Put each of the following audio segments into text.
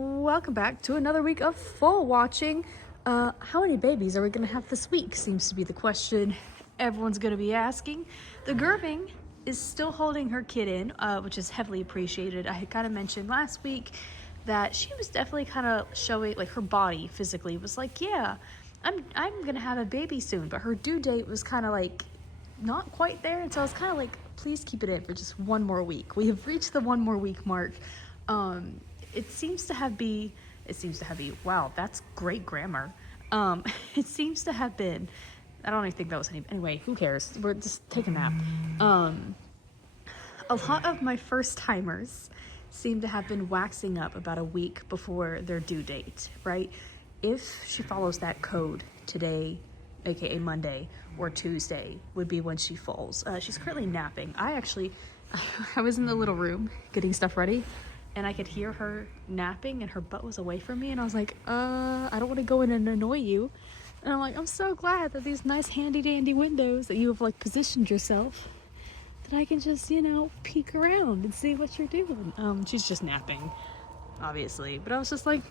Welcome back to another week of foal watching. How many babies are we going to have this week seems to be the question everyone's going to be asking. The Gerving is still holding her kid in, which is heavily appreciated. I had kind of mentioned last week that she was definitely kind of showing, like, her body physically was like, yeah, I'm going to have a baby soon, but her due date was kind of like not quite there, and so I was kind of like, please keep it in for just one more week. We have reached the 1 more week mark. It seems to have be, wow, that's great grammar. It seems to have been, I don't even think that was anyway, who cares? We're just taking a nap. A lot of my first timers seem to have been waxing up about a week before their due date, right? If she follows that code today, aka Monday or Tuesday, would be when she falls. She's currently napping. I was in the little room getting stuff ready, and I could hear her napping and her butt was away from me, and I was like, I don't want to go in and annoy you. And I'm like, I'm so glad that these nice handy dandy windows that you have like positioned yourself, that I can just, peek around and see what you're doing. She's just napping, obviously, but I was just like,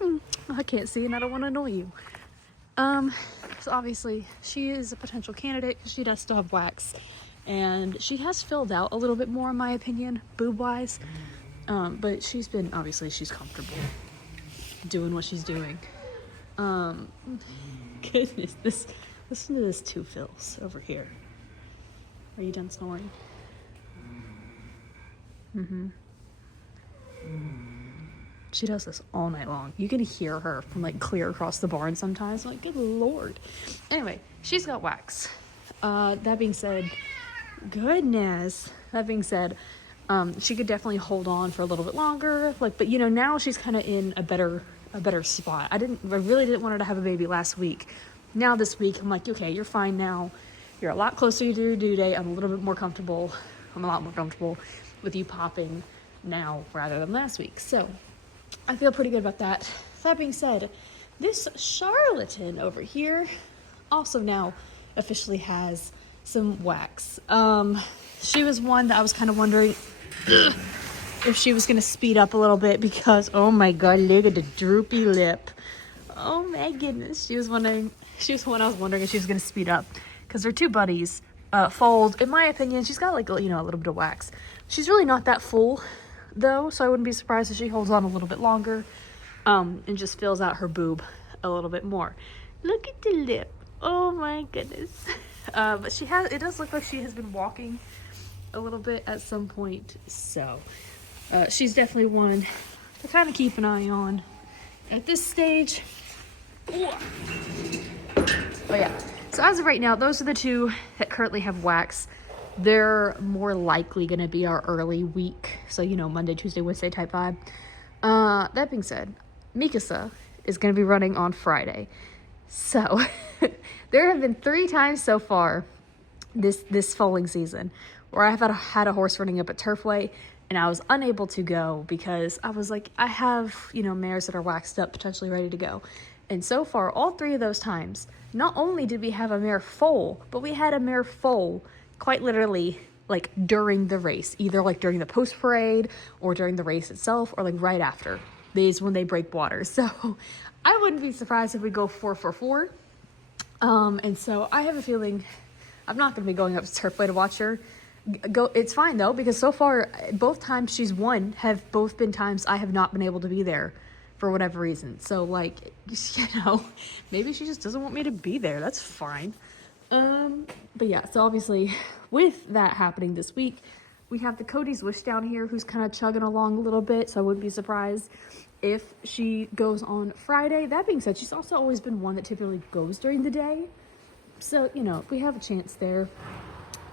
I can't see and I don't want to annoy you. So obviously she is a potential candidate because she does still have wax, and she has filled out a little bit more, in my opinion, boob wise. But she's comfortable doing what she's doing. Goodness, listen to this two fills over here. Are you done snoring? She does this all night long. You can hear her from like clear across the barn sometimes. I'm like, good Lord. Anyway, she's got wax. That being said, she could definitely hold on for a little bit longer. But now she's kind of in a better spot. I really didn't want her to have a baby last week. Now this week, I'm like, okay, you're fine now. You're a lot closer to your due date. I'm a lot more comfortable with you popping now rather than last week. So I feel pretty good about that. That being said, this Charlatan over here also now officially has some wax. She was one that I was kind of wondering if she was going to speed up a little bit because, oh my God, look at the droopy lip. Oh my goodness. She was one I was wondering if she was going to speed up because her two buddies, Foals, in my opinion, she's got like, a little bit of wax. She's really not that full though, so I wouldn't be surprised if she holds on a little bit longer, and just fills out her boob a little bit more. Look at the lip. Oh my goodness. But it does look like she has been walking a little bit at some point, so she's definitely one to kind of keep an eye on at this stage. Oh yeah, so as of right now, those are the two that currently have wax. They're more likely going to be our early week, so Monday, Tuesday, Wednesday type vibe. That being said, Mikasa is going to be running on Friday, so there have been 3 times so far this foaling season where I've had a horse running up at Turfway, and I was unable to go because I was like, I have, mares that are waxed up, potentially ready to go. And so far, all 3 of those times, not only did we have a mare foal, but we had a mare foal quite literally like during the race, either like during the post parade or during the race itself, or like right after these when they break water. So I wouldn't be surprised if we go 4-4-4. And so I have a feeling I'm not going to be going up to Turfway to watch her go. It's fine though, because so far both times she's won have both been times I have not been able to be there for whatever reason. So like, maybe she just doesn't want me to be there. That's fine. But yeah, so obviously with that happening this week, we have the Cody's Wish down here who's kind of chugging along a little bit, so I wouldn't be surprised if she goes on Friday. That being said, she's also always been one that typically goes during the day, so we have a chance there.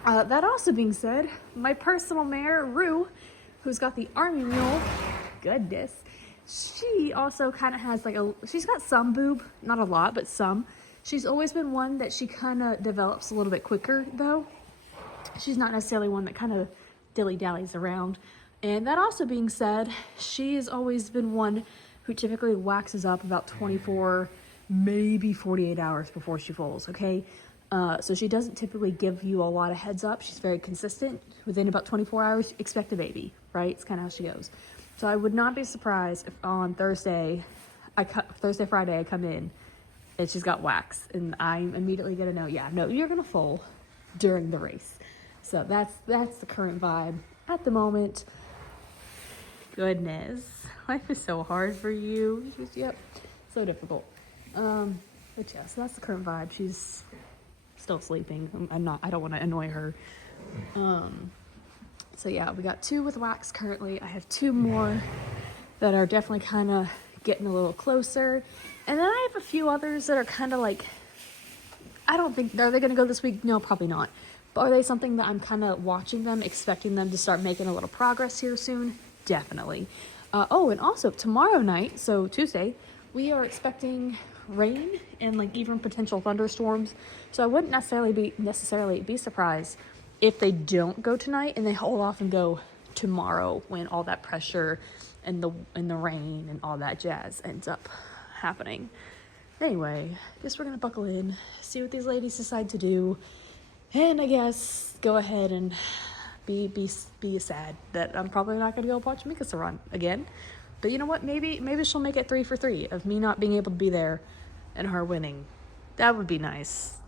That also being said, my personal mare Rue, who's got the army mule, goodness, she also kind of has like she's got some boob, not a lot, but some. She's always been one that she kind of develops a little bit quicker, though. She's not necessarily one that kind of dilly-dallies around. And that also being said, she has always been one who typically waxes up about 24, maybe 48 hours before she foals, okay? So she doesn't typically give you a lot of heads up. She's very consistent. Within about 24 hours, expect a baby, right? It's kind of how she goes. So I would not be surprised if on Thursday, Friday, I come in and she's got wax, and I'm immediately gonna know, yeah, no, you're gonna foal during the race. So that's the current vibe at the moment. Goodness, life is so hard for you. Yep, so difficult. But yeah, so that's the current vibe. She's still sleeping. I don't want to annoy her. So yeah, we got 2 with wax currently. I have 2 more that are definitely kind of getting a little closer. And then I have a few others that are kind of like, I don't think, are they going to go this week? No, probably not. But are they something that I'm kind of watching them, expecting them to start making a little progress here soon? Definitely. Oh, and also tomorrow night, so Tuesday, we are expecting rain and like even potential thunderstorms. So I wouldn't necessarily be surprised if they don't go tonight and they hold off and go tomorrow when all that pressure and the rain and all that jazz ends up happening. Anyway, guess we're gonna buckle in, see what these ladies decide to do, and I guess go ahead and be sad that I'm probably not gonna go watch Mikasa run again. But you know what? Maybe she'll make it 3 for 3 of me not being able to be there and her winning. That would be nice.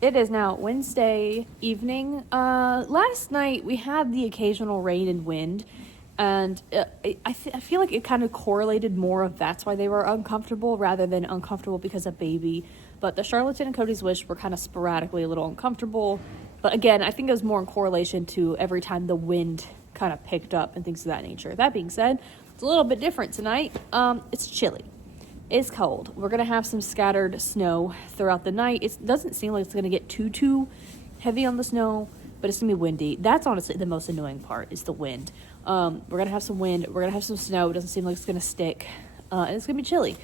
It is now Wednesday evening. Last night we had the occasional rain and wind, and I feel like it kind of correlated more of that's why they were uncomfortable rather than uncomfortable because of baby. But the Charlatan and Cody's Wish were kind of sporadically a little uncomfortable. But again, I think it was more in correlation to every time the wind kind of picked up and things of that nature. That being said, it's a little bit different tonight. It's chilly. It's cold. We're going to have some scattered snow throughout the night. It doesn't seem like it's going to get too heavy on the snow, but it's going to be windy. That's honestly the most annoying part is the wind. We're going to have some wind. We're going to have some snow. It doesn't seem like it's going to stick. And it's going to be chilly.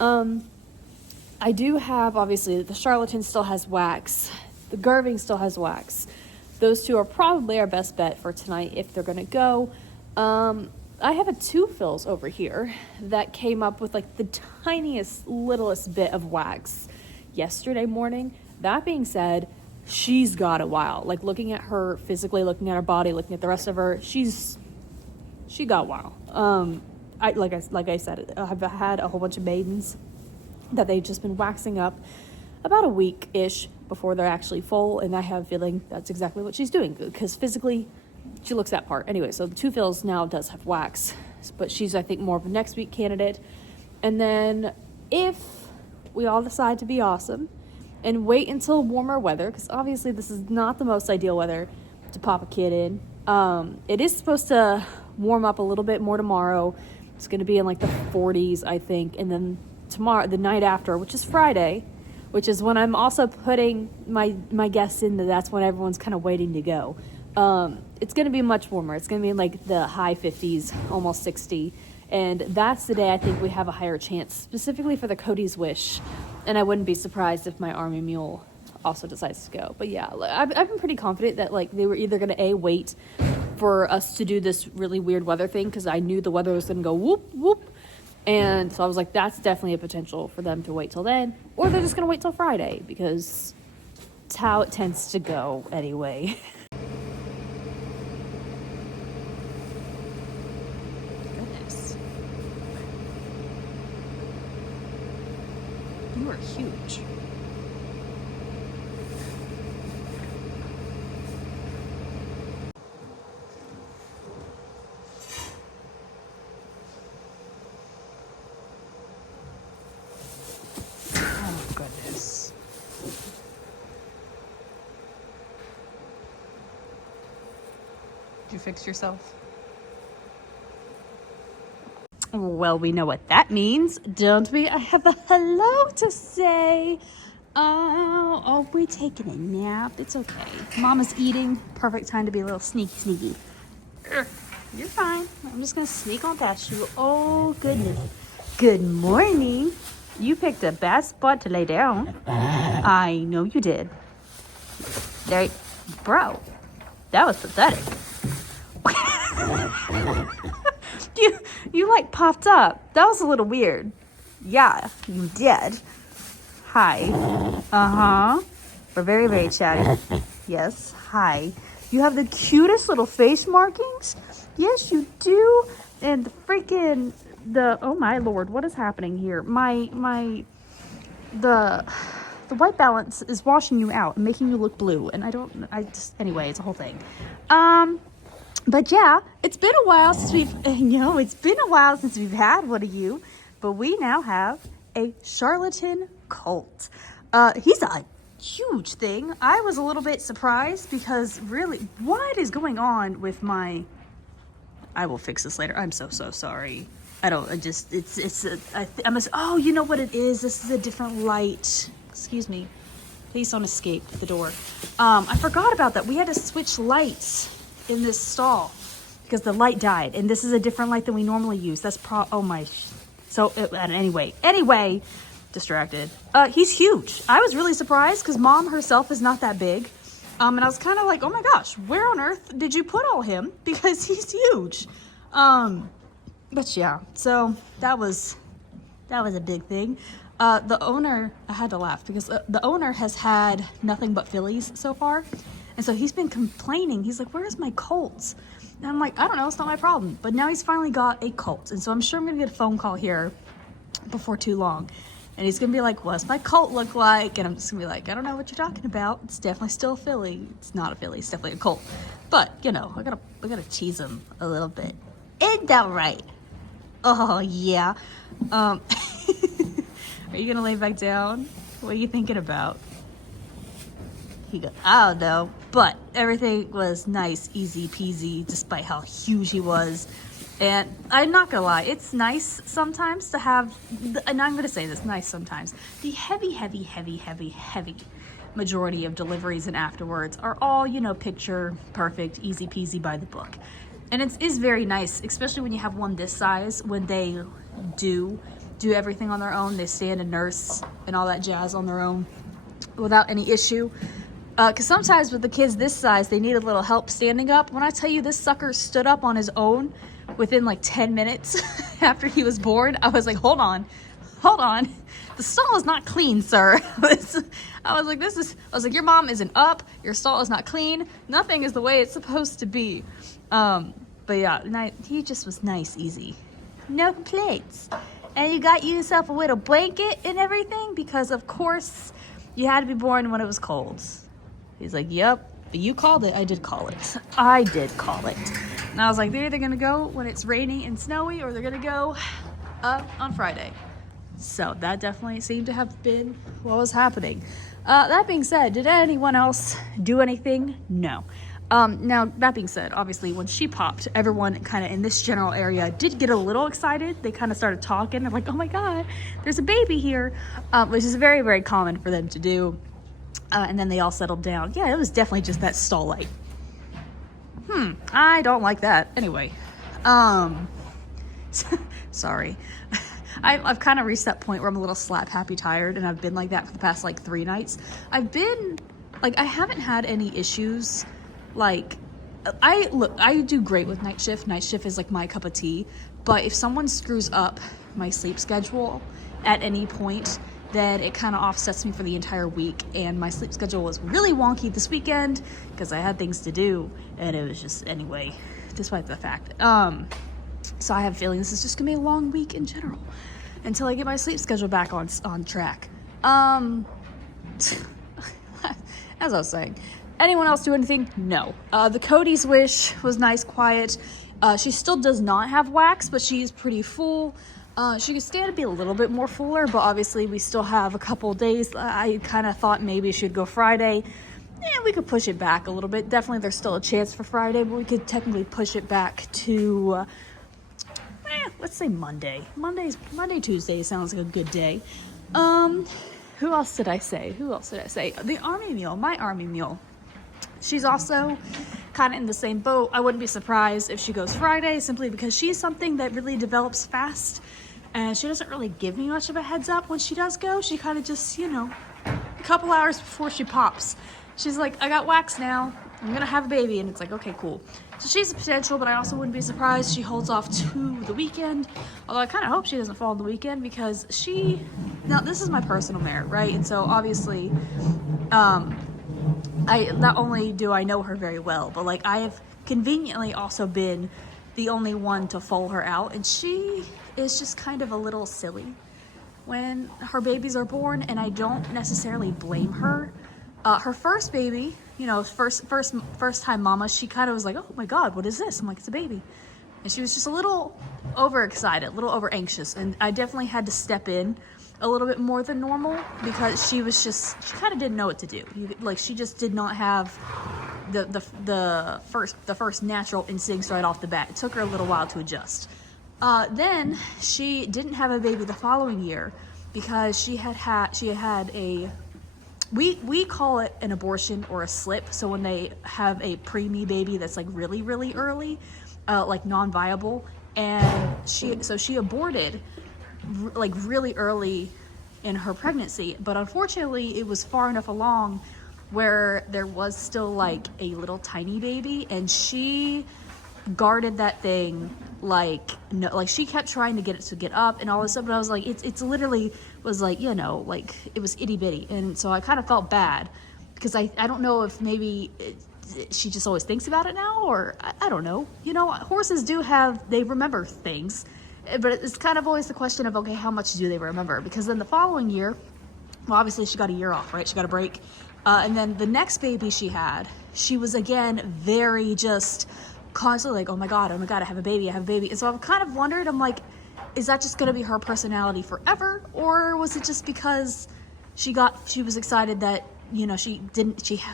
I do have, obviously, the Charlatan still has wax. The Gerving still has wax. Those 2 are probably our best bet for tonight if they're going to go. I have a 2 fills over here that came up with like the tiniest, littlest bit of wax yesterday morning. That being said, she's got a while. Like looking at her physically, looking at her body, looking at the rest of her, she got a while. Like I said, I've had a whole bunch of maidens that they've just been waxing up about a week-ish before they're actually full, and I have a feeling that's exactly what she's doing because physically she looks that part. Anyway, so the 2 fills now does have wax, but she's, I think, more of a next week candidate. And then if we all decide to be awesome and wait until warmer weather, because obviously this is not the most ideal weather to pop a kid in. It is supposed to warm up a little bit more tomorrow. It's going to be in like the 40s, I think. And then tomorrow, the night after, which is Friday, which is when I'm also putting my guests in, that's when everyone's kind of waiting to go. It's going to be much warmer. It's going to be in like the high 50s, almost 60. And that's the day I think we have a higher chance, specifically for the Cody's Wish. And I wouldn't be surprised if my Army Mule also decides to go. But yeah, I've been pretty confident that like they were either going to wait for us to do this really weird weather thing, because I knew the weather was going to go whoop, whoop. And so I was like, that's definitely a potential for them to wait till then. Or they're just going to wait till Friday, because it's how it tends to go anyway. Goodness. You are huge. You fix yourself? Well, we know what that means, don't we? I have a hello to say. Oh, we're taking a nap. It's okay. Mama's eating. Perfect time to be a little sneaky. You're fine. I'm just gonna sneak on past you. Oh, goodness. Good morning. You picked the best spot to lay down. I know you did. There, bro. That was pathetic. You like popped up. That was a little weird. Yeah, you did. Hi. We're very, very chatty. Yes, hi. You have the cutest little face markings. Yes, you do. and oh my lord, what is happening here? The white balance is washing you out and making you look blue, and anyway, it's a whole thing. But yeah, it's been a while since we've had one of you, but we now have a Charlatan colt. He's a huge thing. I was a little bit surprised because really, what is going on with I will fix this later. I'm so sorry. Oh, you know what it is? This is a different light. Excuse me. Please don't escape the door. I forgot about that. We had to switch lights in this stall because the light died, and this is a different light than we normally use. That's anyway, distracted. He's huge. I was really surprised because Mom herself is not that big. And I was kind of like, oh my gosh, where on earth did you put all him? Because he's huge. But yeah, so that was a big thing. The owner, I had to laugh because the owner has had nothing but fillies so far. And so he's been complaining. He's like, where's my colts? And I'm like, I don't know, it's not my problem. But now he's finally got a colt. And so I'm sure I'm going to get a phone call here before too long. And he's going to be like, what's my colt look like? And I'm just going to be like, I don't know what you're talking about. It's definitely still a filly. It's not a filly. It's definitely a colt. But, I gotta tease him a little bit. Ain't that right? Oh, yeah. Are you going to lay back down? What are you thinking about? He goes, I don't know. But everything was nice, easy peasy, despite how huge he was. And I'm not gonna lie, it's nice sometimes to have, and I'm gonna say this, nice sometimes, the heavy majority of deliveries and afterwards are all, picture perfect, easy peasy by the book. And it is very nice, especially when you have one this size, when they do everything on their own. They stand and nurse and all that jazz on their own without any issue. Because sometimes with the kids this size, they need a little help standing up. When I tell you this sucker stood up on his own within like 10 minutes after he was born, I was like, hold on. The stall is not clean, sir. I was like, your mom isn't up. Your stall is not clean. Nothing is the way it's supposed to be. But yeah, he just was nice, easy. No complaints. And you got yourself a little blanket and everything because, of course, you had to be born when it was cold. He's like, yep, you called it. I did call it. And I was like, they're either going to go when it's rainy and snowy or they're going to go on Friday. So that definitely seemed to have been what was happening. That being said, did anyone else do anything? No. Now, that being said, obviously, when she popped, everyone kind of in this general area did get a little excited. They kind of started talking. They're like, oh my God, there's a baby here, which is very, very common for them to do. And then they all settled down. Yeah, it was definitely just that stall light. I don't like that. Anyway, sorry. I've kind of reached that point where I'm a little slap happy tired, and I've been like that for the past like 3 nights. I haven't had any issues. I do great with night shift. Night shift is like my cup of tea. But if someone screws up my sleep schedule at any point, then it kind of offsets me for the entire week. And my sleep schedule was really wonky this weekend because I had things to do, and it was just, anyway, despite the fact. So I have a feeling this is just gonna be a long week in general until I get my sleep schedule back on track. As I was saying, anyone else do anything? No. The Cody's wish was nice, quiet. She still does not have wax, but she's pretty full. She could stand to be a little bit more fuller, but obviously we still have a couple days. I kind of thought maybe she'd go Friday. We could push it back a little bit. Definitely there's still a chance for Friday, but we could technically push it back to, let's say Monday. Monday, Tuesday sounds like a good day. Who else did I say? The Army Mule, my Army Mule. She's also kind of in the same boat. I wouldn't be surprised if she goes Friday, simply because she's something that really develops fast. And she doesn't really give me much of a heads up when she does go. She kind of just, a couple hours before she pops, she's like, I got wax now. I'm going to have a baby. And it's like, okay, cool. So she's a potential, but I also wouldn't be surprised she holds off to the weekend. Although I kind of hope she doesn't fall on the weekend because now this is my personal mare, right? And so obviously, not only do I know her very well, but I have conveniently also been the only one to foal her out, and she is just kind of a little silly when her babies are born, and I don't necessarily blame her. Her first baby, you know, first time mama, she kind of was like, oh my God, what is this? I'm like, it's a baby. And she was just a little overexcited, a little over anxious. And I definitely had to step in a little bit more than normal because she kind of didn't know what to do. Like, she just did not have the first natural instincts right off the bat. It took her a little while to adjust. Then she didn't have a baby the following year because she had a, we call it an abortion or a slip. So when they have a preemie baby that's like really, really early, like non-viable, and she aborted like really early in her pregnancy, but unfortunately it was far enough along where there was still like a little tiny baby, and she guarded that thing like, no, like she kept trying to get it to get up and all this stuff, but I was like, it's literally was like, you know, like it was itty bitty, and so I kind of felt bad because I don't know if maybe she just always thinks about it now, or I don't know. You know, horses they remember things, but it's kind of always the question of, okay, how much do they remember? Because then the following year, well, obviously she got a year off, right? She got a break. And then the next baby she had, she was again very just constantly like, oh my God, I have a baby. And so I've kind of wondered, I'm like, is that just going to be her personality forever? Or was it just because she was excited that, you know, she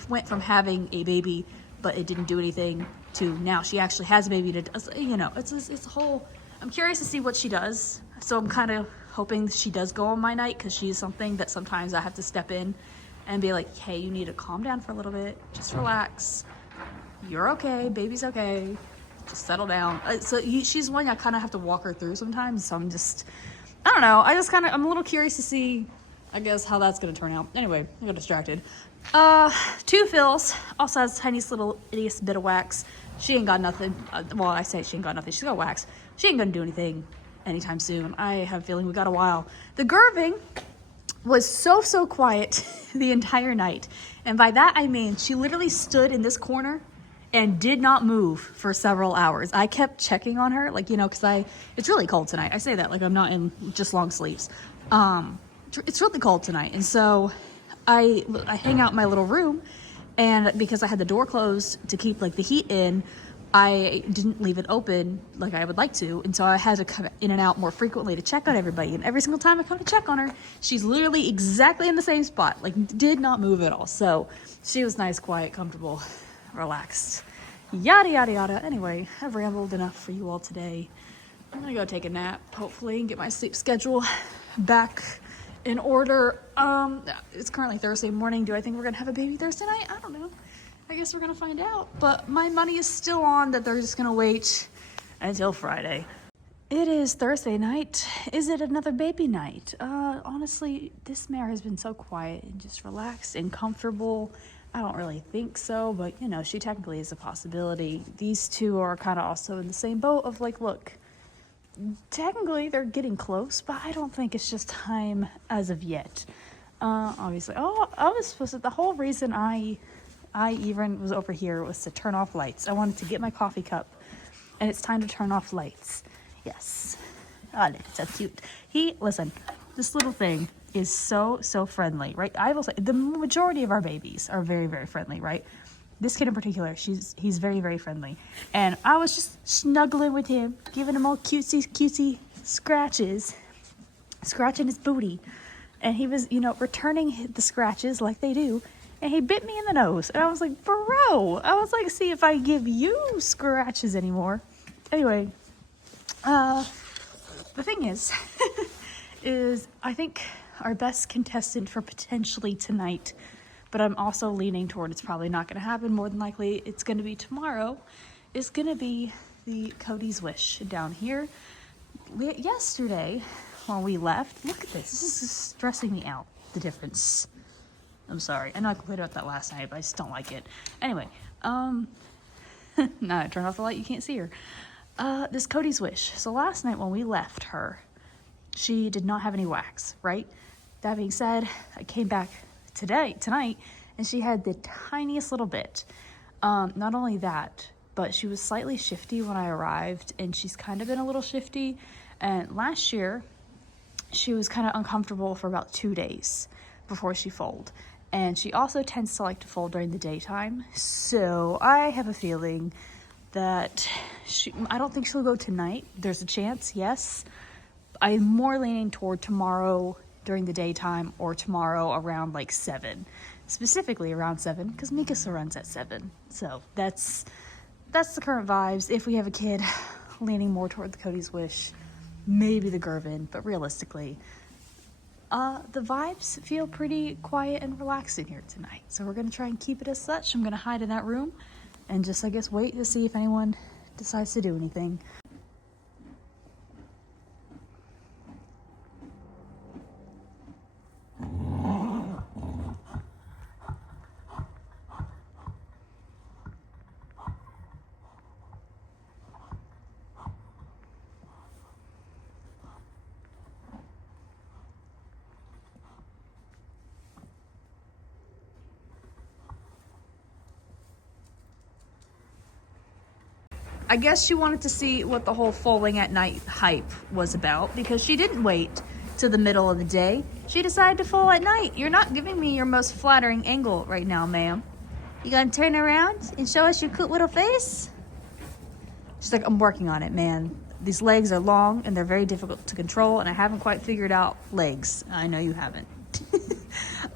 went from having a baby, but it didn't do anything, to now she actually has a baby. You know, it's a whole, I'm curious to see what she does. So I'm kind of hoping she does go on my night, because she's something that sometimes I have to step in and be like, hey, you need to calm down for a little bit. Just relax. You're okay. Baby's okay. Just settle down. She's one I kind of have to walk her through sometimes. So I don't know. I'm a little curious to see, I guess, how that's going to turn out. Anyway, I got distracted. 2 Foals also has the tiniest little itty bit of wax. She ain't got nothing. Well, I say she ain't got nothing. She's got wax. She ain't going to do anything anytime soon. I have a feeling we got a while. The Gerving was so quiet the entire night. And by that, I mean, she literally stood in this corner and did not move for several hours. I kept checking on her, like, you know, because it's really cold tonight. I say that like I'm not in just long sleeves. It's really cold tonight. And so I hang out in my little room, and because I had the door closed to keep like the heat in, I didn't leave it open like I would like to. And so I had to come in and out more frequently to check on everybody. And every single time I come to check on her, she's literally exactly in the same spot, like did not move at all. So she was nice, quiet, comfortable, relaxed, yada, yada, yada. Anyway, I've rambled enough for you all today. I'm gonna go take a nap, hopefully, and get my sleep schedule back in order. It's currently Thursday morning. Do I think we're gonna have a baby Thursday night? I don't know. I guess we're gonna find out. But my money is still on that they're just gonna wait until Friday. It is Thursday night. Is it another baby night? Honestly, this mare has been so quiet and just relaxed and comfortable. I don't really think so, but you know, she technically is a possibility. These two are kind of also in the same boat of like, look, technically they're getting close, but I don't think it's just time as of yet. Obviously, I was supposed to, the whole reason I even was over here was to turn off lights. I wanted to get my coffee cup, and it's time to turn off lights. Yes. Oh, look, it's so cute. Listen, this little thing is so friendly, right? I will say the majority of our babies are very, very friendly, right? This kid in particular, he's very, very friendly. And I was just snuggling with him, giving him all cutesy scratches, scratching his booty. And he was, you know, returning the scratches like they do. And he bit me in the nose. And I was like, bro, see if I give you scratches anymore. Anyway, the thing is, is I think our best contestant for potentially tonight, but I'm also leaning toward it's probably not going to happen. More than likely, it's going to be tomorrow. It's going to be the Cody's Wish down here. Yesterday, when we left, look at this. This is stressing me out, the difference. I'm sorry. I know I complained about that last night, but I just don't like it. Anyway, now I turn off the light, you can't see her. This Cody's Wish. So last night when we left her, she did not have any wax, right? That being said, I came back tonight, and she had the tiniest little bit. Not only that, but she was slightly shifty when I arrived, and she's kind of been a little shifty. And last year, she was kind of uncomfortable for about 2 days before she foaled. And she also tends to like to foal during the daytime. So I have a feeling that I don't think she'll go tonight. There's a chance, yes. I'm more leaning toward tomorrow during the daytime, or tomorrow around like 7. Specifically around 7, because Mikasa runs at 7. So that's the current vibes. If we have a kid, leaning more toward the Cody's Wish, maybe the Gervin, but realistically, the vibes feel pretty quiet and relaxed in here tonight. So we're gonna try and keep it as such. I'm gonna hide in that room and just, I guess, wait to see if anyone decides to do anything. I guess she wanted to see what the whole foaling at night hype was about, because she didn't wait to the middle of the day. She decided to foal at night. You're not giving me your most flattering angle right now, ma'am. You gonna turn around and show us your cute little face? She's like, I'm working on it, man. These legs are long and they're very difficult to control, and I haven't quite figured out legs. I know you haven't.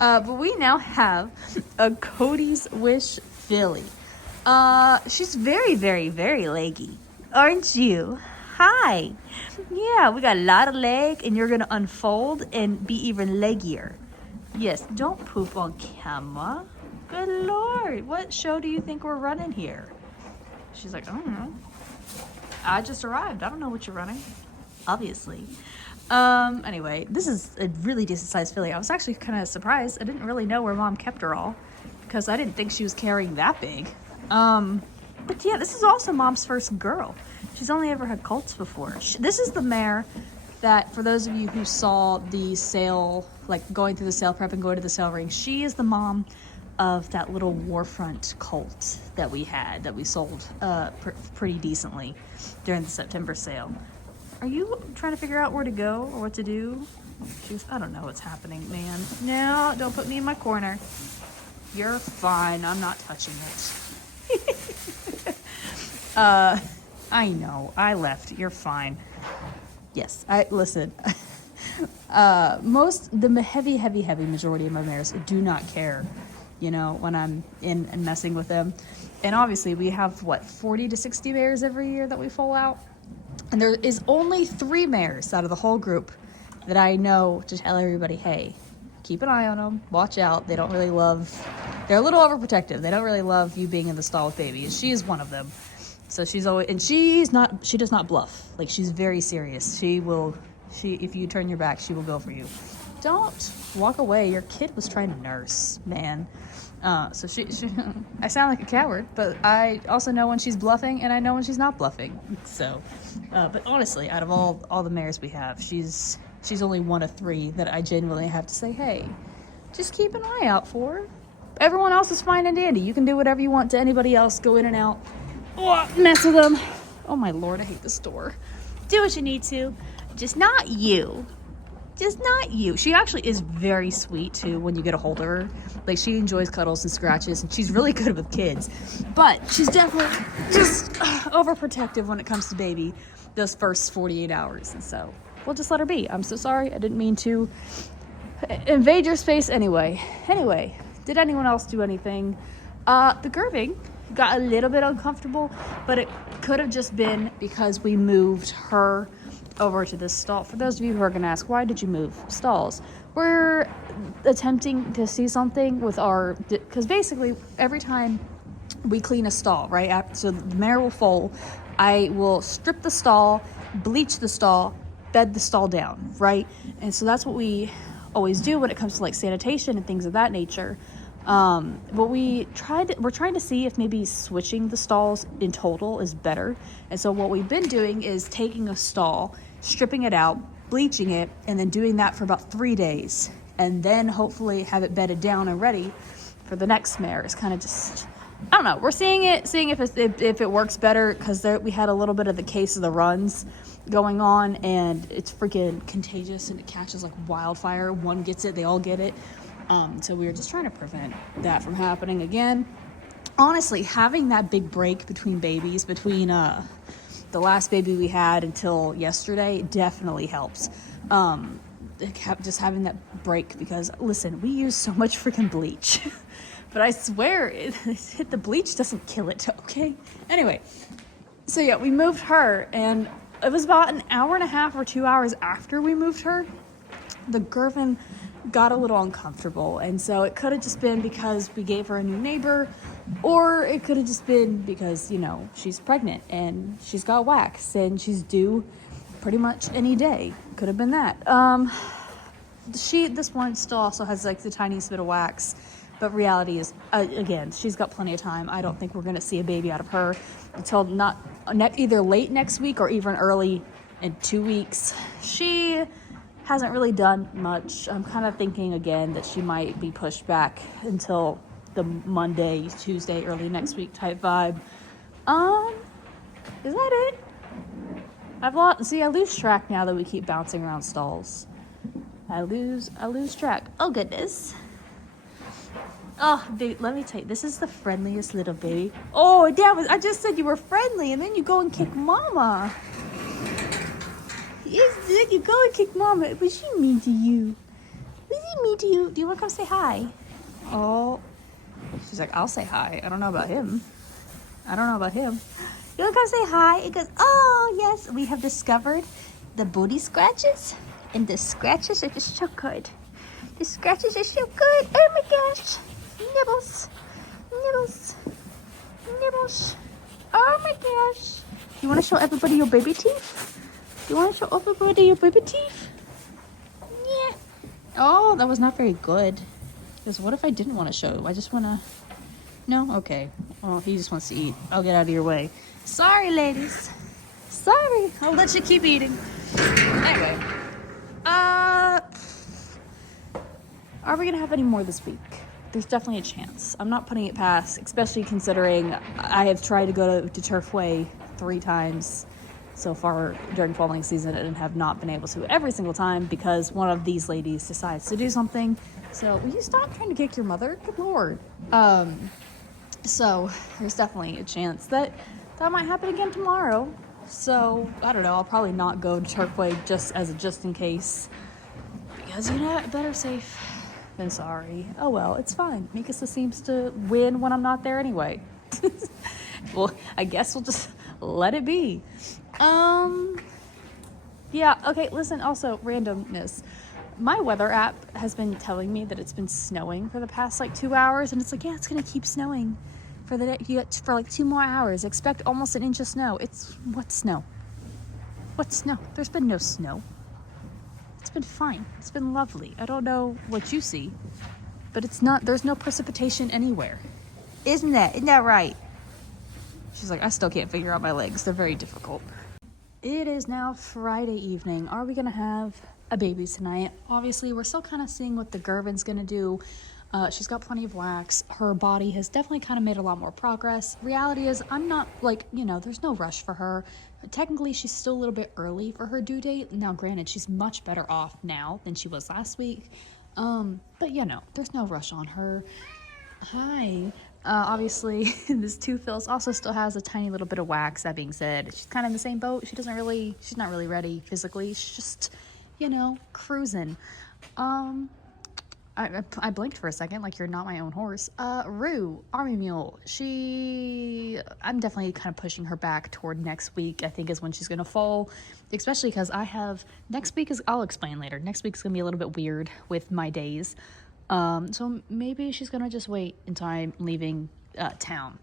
But we now have a Cody's Wish filly. She's very, very, very leggy, aren't you? Hi. Yeah, we got a lot of leg, and you're gonna unfold and be even leggier. Yes, don't poop on camera. Good Lord, what show do you think we're running here? She's like, I don't know. I just arrived. I don't know what you're running. Obviously. Anyway, this is a really decent sized filly. I was actually kind of surprised. I didn't really know where Mom kept her all, because I didn't think she was carrying that big. But yeah, this is also Mom's first girl. She's only ever had colts before. This is the mare that, for those of you who saw the sale, like going through the sale prep and going to the sale ring, she is the mom of that little Warfront colt that we had, that we sold pretty decently during the September sale. Are you trying to figure out where to go or what to do? I don't know what's happening, man. No, don't put me in my corner. You're fine. I'm not touching it. I know. I left. You're fine. Yes. Listen. The heavy majority of my mares do not care, when I'm in and messing with them. And obviously we have, 40 to 60 mares every year that we foal out. And there is only 3 mares out of the whole group that I know to tell everybody, hey, keep an eye on them, watch out. They're a little overprotective. They don't really love you being in the stall with baby. And she is one of them. So she does not bluff. Like, she's very serious. If you turn your back, she will go for you. Don't walk away. Your kid was trying to nurse, man. So she I sound like a coward, but I also know when she's bluffing, and I know when she's not bluffing. So, but honestly, out of all the mares we have, she's only one of 3 that I genuinely have to say, hey, just keep an eye out for. Everyone else is fine and dandy. You can do whatever you want to anybody else. Go in and out. Oh, mess with them. Oh my Lord, I hate this door. Do what you need to. Just not you. Just not you. She actually is very sweet too when you get a hold of her. Like, she enjoys cuddles and scratches, and she's really good with kids. But she's definitely just overprotective when it comes to baby those first 48 hours. And so we'll just let her be. I'm so sorry. I didn't mean to invade your space anyway. Anyway, did anyone else do anything? The Gerving got a little bit uncomfortable, but it could have just been because we moved her over to this stall. For those of you who are going to ask, why did you move stalls? We're attempting to see something with because basically every time we clean a stall, right? So the mare will foal. I will strip the stall, bleach the stall, bed the stall down, right? And so that's what we always do when it comes to like sanitation and things of that nature. But we're trying to see if maybe switching the stalls in total is better. And so what we've been doing is taking a stall, stripping it out, bleaching it, and then doing that for about 3 days, and then hopefully have it bedded down and ready for the next mare. Is kind of just I don't know. We're seeing if it works better, because we had a little bit of the case of the runs going on, and it's freaking contagious and it catches like wildfire. One gets it, they all get it. So we were just trying to prevent that from happening again. Honestly, having that big break between babies, between the last baby we had until yesterday, definitely helps. Just having that break, because listen, we use so much freaking bleach. But I swear, the bleach doesn't kill it, okay? Anyway, so yeah, we moved her, and it was about an hour and a half or 2 hours after we moved her, the Gervin got a little uncomfortable. And so it could have just been because we gave her a new neighbor, or it could have just been because, you know, she's pregnant and she's got wax and she's due pretty much any day. Could have been that. This one still also has like the tiniest bit of wax, but reality is, again, she's got plenty of time. I don't think we're going to see a baby out of her until either late next week or even early in 2 weeks. She hasn't really done much. I'm kind of thinking again that she might be pushed back until the Monday, Tuesday, early next week type vibe. Is that it? I lose track now that we keep bouncing around stalls. I lose track. Oh goodness. Oh, baby, let me tell you, this is the friendliest little baby. Oh, Dad, I just said you were friendly, and then you go and kick Mama. Yes, then you go and kick Mama. Was she mean to you? Was he mean to you? Do you want to come say hi? Oh, she's like, I'll say hi. I don't know about him. You want to come say hi? It goes, oh, yes, we have discovered the booty scratches, and the scratches are just so good. The scratches are so good. Oh my gosh. Nibbles. Oh my gosh. You want to show everybody your baby teeth? Yeah. Oh, that was not very good. Because what if I didn't want to show? I just want to... No? Okay. Oh, he just wants to eat. I'll get out of your way. Sorry, ladies. Sorry. I'll let you keep eating. Anyway. Are we going to have any more this week? There's definitely a chance. I'm not putting it past, especially considering I have tried to go to Turfway 3 times so far during falling season and have not been able to every single time because one of these ladies decides to do something. So will you stop trying to kick your mother? Good Lord. So there's definitely a chance that might happen again tomorrow. So I don't know. I'll probably not go to Turfway just in case, because you know, better safe than sorry. Oh well, it's fine. Mikasa seems to win when I'm not there anyway. Well, I guess we'll just let it be. Yeah, okay, listen, also, randomness. My weather app has been telling me that it's been snowing for the past, 2 hours, and it's like, yeah, it's gonna keep snowing for 2 more hours. Expect almost an inch of snow. What snow? What snow? There's been no snow. It's been fine. It's been lovely. I don't know what you see, but there's no precipitation anywhere. Isn't that right? She's like, I still can't figure out my legs. They're very difficult. It is now Friday evening. Are we going to have a baby tonight? Obviously, we're still kind of seeing what the Gervin's going to do. She's got plenty of wax. Her body has definitely kind of made a lot more progress. Reality is, I'm not, there's no rush for her. Technically, she's still a little bit early for her due date. Now, granted, she's much better off now than she was last week. But, there's no rush on her. Hi. Obviously, this Foals also still has a tiny little bit of wax. That being said, she's kind of in the same boat. She's not really ready physically. She's just, cruising. I blinked for a second, like you're not my own horse. Rue, Army Mule, I'm definitely kind of pushing her back toward next week, I think is when she's going to fall, especially because I'll explain later. Next week's going to be a little bit weird with my days. So maybe she's going to just wait until I'm leaving town.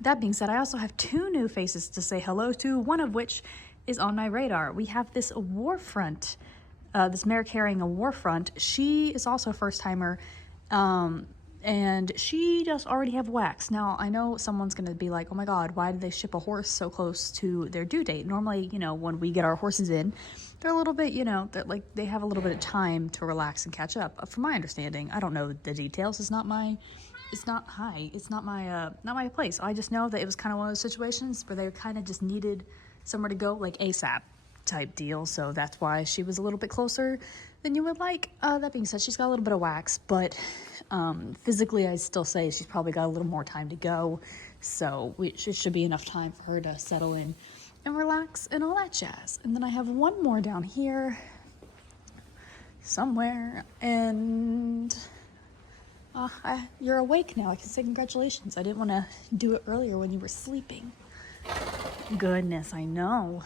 That being said, I also have 2 new faces to say hello to, one of which is on my radar. We have this Warfront, this mare carrying a Warfront. She is also a first-timer, and she does already have wax. Now, I know someone's going to be like, oh my god, why did they ship a horse so close to their due date? Normally, when we get our horses in, they're a little bit, they have a little bit of time to relax and catch up. From my understanding, I don't know the details. It's not my it's not high. It's not my place. I just know that it was kind of one of those situations where they kind of just needed somewhere to go, like ASAP type deal. So that's why she was a little bit closer than you would like. That being said, she's got a little bit of wax, but physically, I still say she's probably got a little more time to go. So it should be enough time for her to settle in and relax and all that jazz. And then I have one more down here somewhere, and you're awake now. I can say congratulations. I didn't want to do it earlier when you were sleeping. Goodness, I know.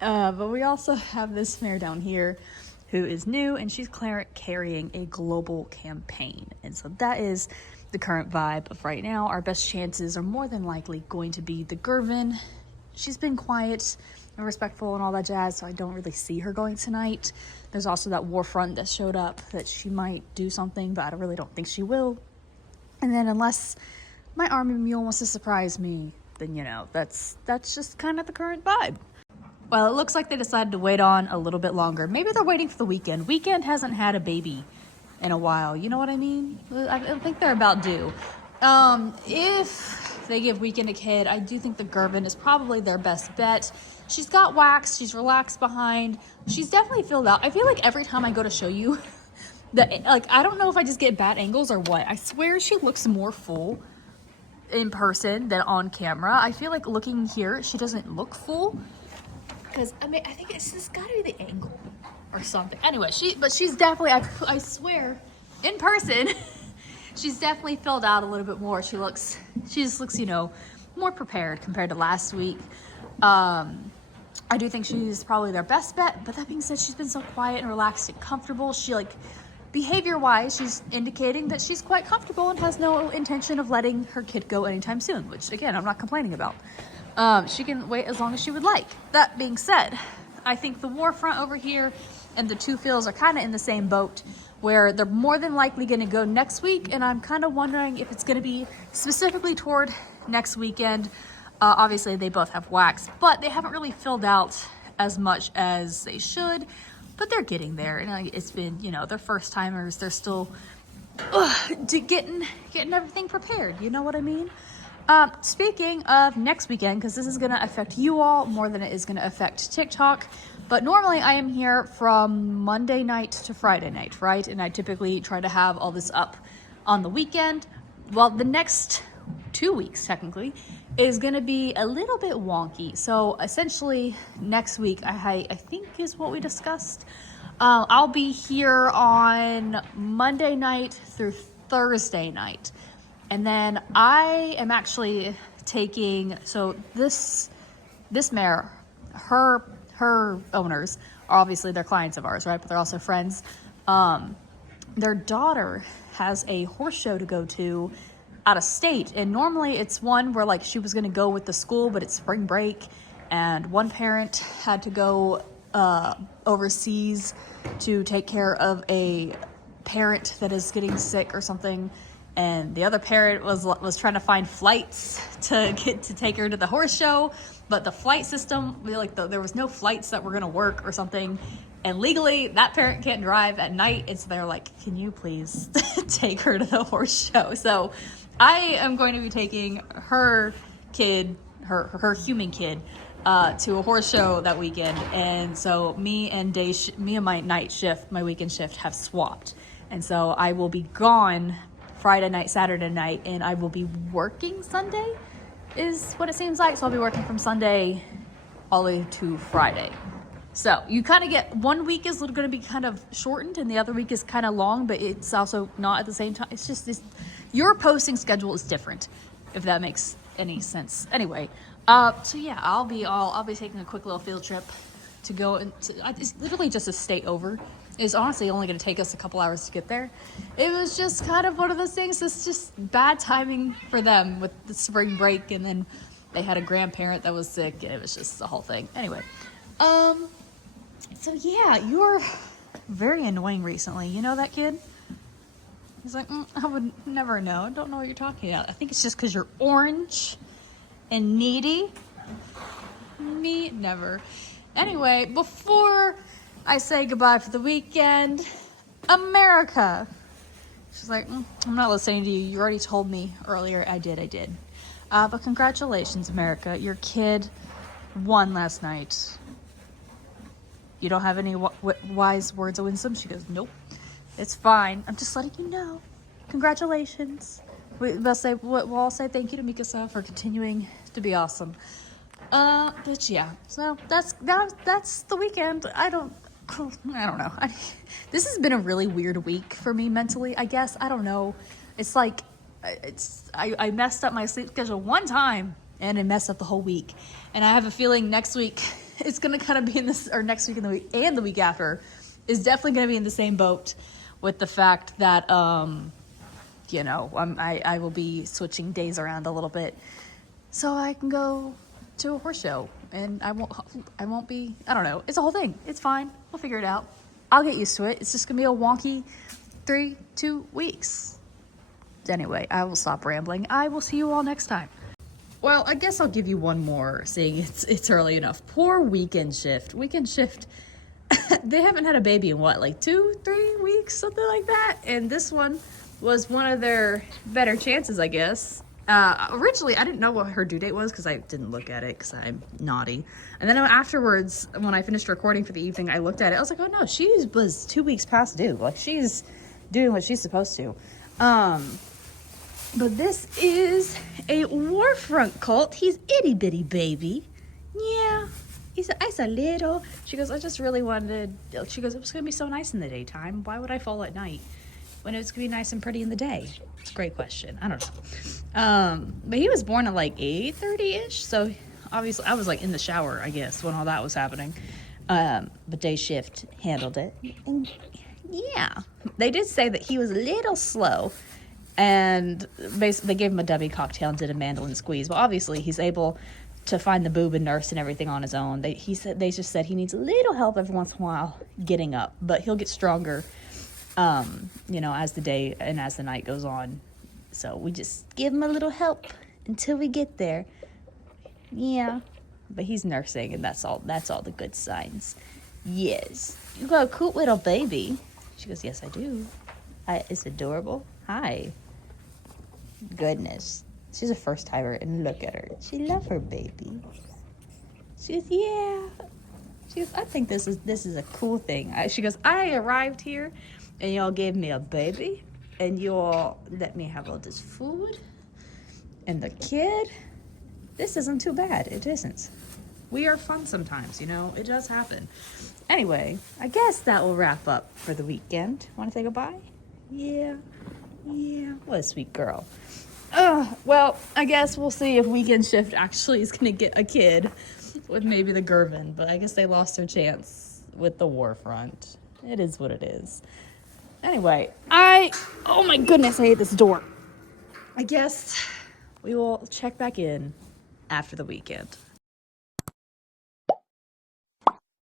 But we also have this mare down here who is new, and she's carrying a global campaign. And so that is the current vibe of right now. Our best chances are more than likely going to be the Gervin. She's been quiet and respectful and all that jazz, so I don't really see her going tonight. There's also that War Front that showed up that she might do something, but I really don't think she will. And then unless my army mule wants to surprise me, then, you know, that's just kind of the current vibe. Well, it looks like they decided to wait on a little bit longer. Maybe they're waiting for the weekend. Weekend hasn't had a baby in a while. You know what I mean? I think they're about due. If they give Weekend a kid, I do think the Gervin is probably their best bet. She's got wax. She's relaxed behind. She's definitely filled out. I feel like every time I go to show you, I don't know if I just get bad angles or what. I swear she looks more full in person than on camera. I feel like looking here, she doesn't look full. Because, I mean, I think it's just got to be the angle or something. Anyway, she's definitely, I swear, in person, she's definitely filled out a little bit more. She just looks, you know, more prepared compared to last week. I do think she's probably their best bet, but that being said, she's been so quiet and relaxed and comfortable. She, like, behavior-wise, she's indicating that she's quite comfortable and has no intention of letting her kid go anytime soon, which, again, I'm not complaining about. She can wait as long as she would like. That being said, I think the War Front over here and the two Foals are kind of in the same boat, where they're more than likely going to go next week, and I'm kind of wondering if it's going to be specifically toward next weekend. Obviously, they both have wax, but they haven't really filled out as much as they should, but they're getting there. And it's been, you know, they're first timers. They're still getting everything prepared. You know what I mean? Speaking of next weekend, because this is going to affect you all more than it is going to affect TikTok, but normally I am here from Monday night to Friday night, right? And I typically try to have all this up on the weekend. Well, the next 2 weeks, technically, is going to be a little bit wonky. So essentially, next week, I think is what we discussed. I'll be here on Monday night through Thursday night. And then I am actually taking, so this mare, her owners are obviously they're clients of ours, right? But they're also friends. Their daughter has a horse show to go to out of state. And normally it's one where like she was going to go with the school, but it's spring break. And one parent had to go overseas to take care of a parent that is getting sick or something. And the other parent was trying to find flights to take her to the horse show, but the flight system, there was no flights that were going to work or something. And legally, that parent can't drive at night. And so they're like, can you please take her to the horse show? So I am going to be taking her kid, her human kid, to a horse show that weekend. And so me and my night shift, my weekend shift have swapped. And so I will be gone Friday night, Saturday night, and I will be working Sunday is what it seems like. So I'll be working from Sunday all the way to Friday. So you kind of get 1 week is going to be kind of shortened and the other week is kind of long, but it's also not at the same time. It's just this, your posting schedule is different, if that makes any sense. Anyway, so yeah, I'll be taking a quick little field trip to go and it's literally just a stay over. It's honestly only going to take us a couple hours to get there. It was just kind of one of those things. It's just bad timing for them with the spring break, and then they had a grandparent that was sick, and it was just the whole thing. Anyway, so yeah, you're very annoying recently. You know that kid? He's like, I would never know. I don't know what you're talking about. I think it's just because you're orange and needy. Me, never. Anyway, before I say goodbye for the weekend, America. She's like, I'm not listening to you. You already told me earlier. I did. But congratulations, America. Your kid won last night. You don't have any wise words of wisdom? She goes, nope. It's fine. I'm just letting you know. Congratulations. We'll all say thank you to Mikasa for continuing to be awesome. But yeah, so that's the weekend. I don't know. This has been a really weird week for me mentally, I guess. I don't know. It's like, I messed up my sleep schedule one time and it messed up the whole week. And I have a feeling next week it's going to kind of be in this, or next week and the week after is definitely going to be in the same boat with the fact that, you know, I will be switching days around a little bit so I can go to a horse show, and I won't be, I don't know. It's a whole thing. It's fine. We'll figure it out. I'll get used to it. It's just gonna be a wonky 2 weeks. Anyway, I will stop rambling. I will see you all next time. Well, I guess I'll give you one more, seeing it's early enough. Poor Weekend Shift. Weekend Shift, they haven't had a baby in what, like 2-3 weeks, something like that. And this one was one of their better chances, I guess. Originally, I didn't know what her due date was because I didn't look at it because I'm naughty. And then afterwards, when I finished recording for the evening, I looked at it. I was like, oh no, she was 2 weeks past due. Like, she's doing what she's supposed to. But this is a Warfront colt. He's itty bitty baby. Yeah, he's a little. She goes, I just really wanted. She goes, it was gonna be so nice in the daytime. Why would I fall at night when it's gonna be nice and pretty in the day? It's a great question. I don't know. But he was born at like 8:30-ish, so obviously I was like in the shower, I guess, when all that was happening. But day shift handled it. And yeah, they did say that he was a little slow, and basically they gave him a Debbie cocktail and did a mandolin squeeze. Well, obviously he's able to find the boob and nurse and everything on his own. They just said he needs a little help every once in a while getting up, but he'll get stronger, you know, as the day and as the night goes on. So we just give him a little help until we get there. Yeah, but he's nursing, and that's all the good signs. Yes, you got a cute little baby. She goes, yes, I do. It's adorable. Hi. Goodness, she's a first timer, and look at her. She loves her baby. She goes, yeah. She goes, I think this is a cool thing. She goes, I arrived here, and y'all gave me a baby, and y'all let me have all this food, and the kid. This isn't too bad. It isn't. We are fun sometimes, you know. It does happen. Anyway, I guess that will wrap up for the weekend. Want to say goodbye? Yeah. What a sweet girl. Well, I guess we'll see if Weekend Shift actually is going to get a kid with maybe the Gervin, but I guess they lost their chance with the Warfront. It is what it is. Anyway, oh my goodness, I hate this door. I guess we will check back in after the weekend.